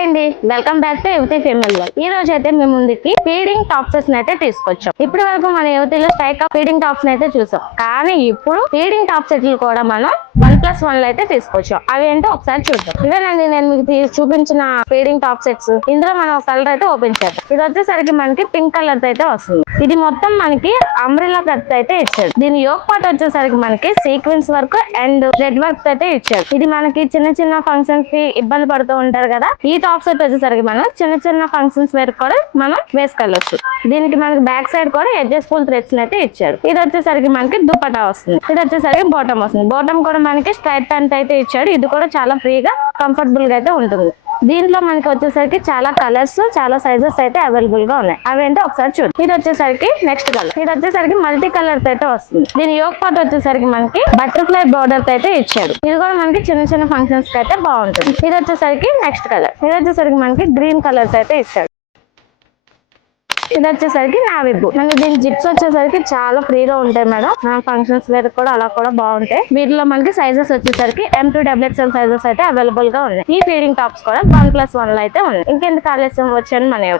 Hi అండి, welcome back to యువతి female world. ఈ రోజు అయితే మేము ముందుకి ఫీడింగ్ టాప్స్ అయితే తీసుకొచ్చాం. ఇప్పటి వరకు మన యువతిలో స్ట్రైక్ ఫీడింగ్ టాప్స్ అయితే చూసాం, కానీ ఇప్పుడు ఫీడింగ్ టాప్ సెట్లు కూడా మనం 1+1 అయితే తీసుకొచ్చాం. అవి ఏంటో ఒకసారి చూద్దాం. ఇదేనండి నేను మీకు చూపించిన ఫీడింగ్ టాప్ సెట్స్. ఇందులో మనం ఒక కలర్ అయితే ఓపెన్ చేద్దాం. ఇది వచ్చేసరికి మనకి పింక్ కలర్ అయితే వస్తుంది. ఇది మొత్తం మనకి అంబ్రెల్లా కట్ అయితే ఇచ్చాడు. దీని యోక్ పార్ట్ వచ్చేసరికి మనకి sequence work and thread work అయితే ఇచ్చాడు. ఇది మనకి చిన్న చిన్న ఫంక్షన్స్ కి ఇబ్బంది పడుతూ ఉంటారు కదా. ఈ టాప్ సెట్ వచ్చేసరికి మనం చిన్న చిన్న ఫంక్షన్స్ వేర్ కూడా మనం వేసుకెళ్ళొచ్చు. దీనికి మనకి బ్యాక్ సైడ్ కూడా అడ్జస్టబుల్ థ్రెడ్స్ అయితే ఇచ్చాడు. ఇది వచ్చేసరికి మనకి దుపట్టా వస్తుంది. ఇది వచ్చేసరికి బాటమ్ వస్తుంది. బాటమ్ కూడా మనకి స్ట్రైట్ ప్యాంట్ అయితే ఇచ్చాడు. ఇది కూడా చాలా ఫ్రీగా కంఫర్టబుల్ గా అయితే ఉంటుంది. దీంట్లో మనకి వచ్చేసరికి చాలా కలర్స్, చాలా సైజెస్ అయితే అవైలబుల్ గా ఉన్నాయి. అవేంటో ఒకసారి చూద్దాం. ఇది వచ్చేసరికి నెక్స్ట్ కలర్. ఇది వచ్చేసరికి మల్టీ కలర్ అయితే వస్తుంది. దీని యోక్ పార్ట్ వచ్చేసరికి మనకి బటర్ఫ్లై బోర్డర్ అయితే ఇచ్చాడు. ఇది కూడా మనకి చిన్న చిన్న ఫంక్షన్స్ కి అయితే బాగుంటుంది. ఇది వచ్చేసరికి నెక్స్ట్ కలర్. ఇది వచ్చేసరికి మనకి గ్రీన్ కలర్స్ అయితే ఇచ్చాడు. ఇది వచ్చేసరికి నావీ బ్లూ. మనకి దీని జిప్స్ వచ్చేసరికి చాలా ఫ్రీగా ఉంటాయి మేడం. ఫంక్షన్స్ వేర్ కూడా అలా కూడా బాగుంటాయి. వీటిలో మనకి సైజెస్ వచ్చేసరికి M2XXL సైజెస్ అయితే అవైలబుల్ గా ఉన్నాయి. ఈ ఫీడింగ్ టాప్స్ కూడా 1+1 అయితే ఉన్నాయి. ఇంకెందుకు ఆలస్యం వచ్చాను మన